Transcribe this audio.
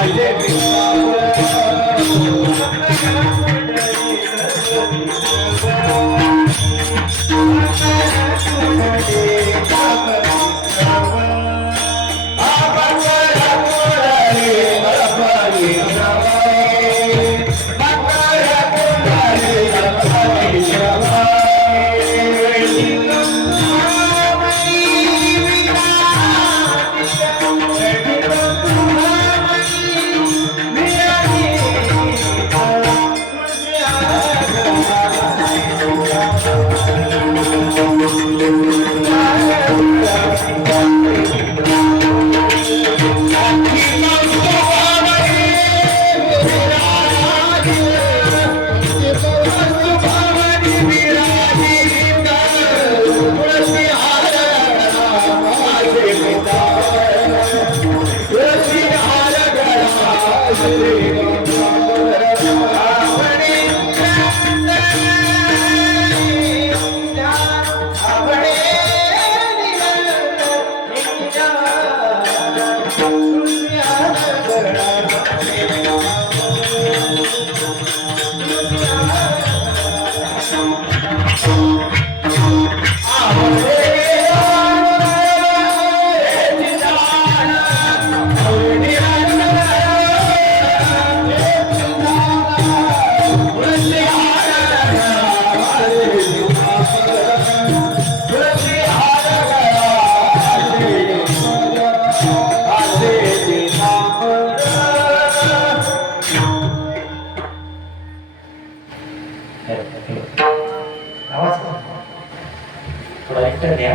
Thank you. Senhor. आवाज़ थोडा एकटा द्या